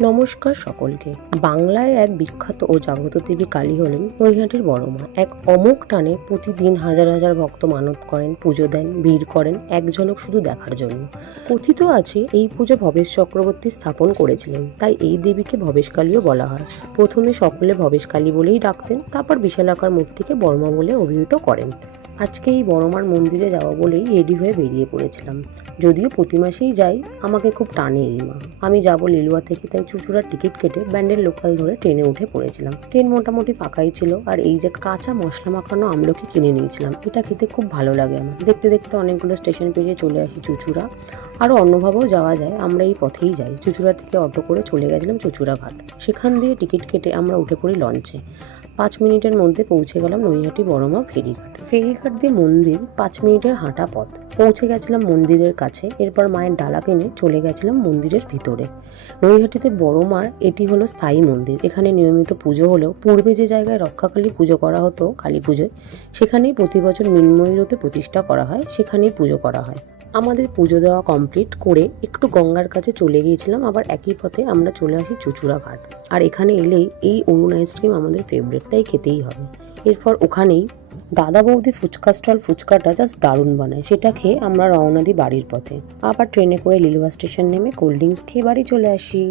নমস্কার সকলকে। বাংলায় এক বিখ্যাত ও জাগ্রত দেবী কালী হলেন নৈহাটির বড় মা। এক অমোঘ টানে প্রতিদিন হাজার হাজার ভক্ত মানত করেন, পুজো দেন, ভিড় করেন এক ঝলক শুধু দেখার জন্য। কথিত আছে এই পুজো ভবেশ চক্রবর্তী স্থাপন করেছিলেন, তাই এই দেবীকে ভবেশকালীও বলা হয়। প্রথমে সকলে ভবেশকালী বলেই ডাকতেন, তারপর বিশালাকার মূর্তিকে বড়মা বলে অভিহিত করেন। আজকে এই বড়মার মন্দিরে যাওয়া বলেই রেডি হয়ে বেরিয়ে পড়েছিলাম। যদিও প্রতি মাসেই যাই, আমাকে খুব টানে এই মা। আমি যাব লিলুয়া থেকে, তাই চুচুড়ার টিকিট কেটে ব্যান্ডেল লোকাল ধরে ট্রেনে উঠে পড়েছিলাম। ট্রেন মোটামুটি ফাঁকাই ছিল, আর এই যে কাঁচা মশলা মাখানো আমলকি কিনে নিয়েছিলাম, এটা খেতে খুব ভালো লাগে আমার। দেখতে দেখতে অনেকগুলো স্টেশন পেরিয়ে চলে আসি চুচুড়া। আরও অন্যভাবেও যাওয়া যায়, আমরা এই পথেই যাই। চুচুড়া থেকে অটো করে চলে গেছিলাম চুচুড়া ঘাট। সেখান দিয়ে টিকিট কেটে আমরা উঠে পড়ি লঞ্চে। 5 মিনিটের মধ্যে পৌঁছে গেলাম নৈহাটি বড়মা ফেরিঘাট। ফেরিঘাট দিয়ে মন্দির 5 মিনিটের হাঁটা পথ। পৌঁছে গেছিলাম মন্দিরের কাছে। এরপর মায়ের ডালা কিনে চলে গেছিলাম মন্দিরের ভিতরে। নৈহাটিতে বড়মার এটি হলো স্থায়ী মন্দির। এখানে নিয়মিত পুজো হলেও পূর্বে যে জায়গায় রক্ষাকালী পুজো করা হতো কালী পুজোয়, সেখানেই প্রতি বছর মৃন্ময়ী রূপে প্রতিষ্ঠা করা হয়, সেখানেই পুজো করা হয়। আমাদের পুজো দেওয়া কমপ্লিট করে একটু গঙ্গার কাছে চলে গিয়েছিলাম, আবার একই পথে আমরা চলে আসি চুচুড়া ঘাট। আর এখানে এলেই এই অরুণ আইসক্রিম আমাদের ফেভারিট, তাই খেতেই হবে। এরপর ওখানেই দাদা বৌদি ফুচকা স্টল, ফুচকাটা জাস্ট দারুণ বানায়। সেটা খেয়ে আমরা রওনা দিই বাড়ির পথে। আবার ট্রেনে করে লিলুয়া স্টেশন নেমে কোল্ড ড্রিঙ্কস খেয়ে বাড়ি চলে আসি।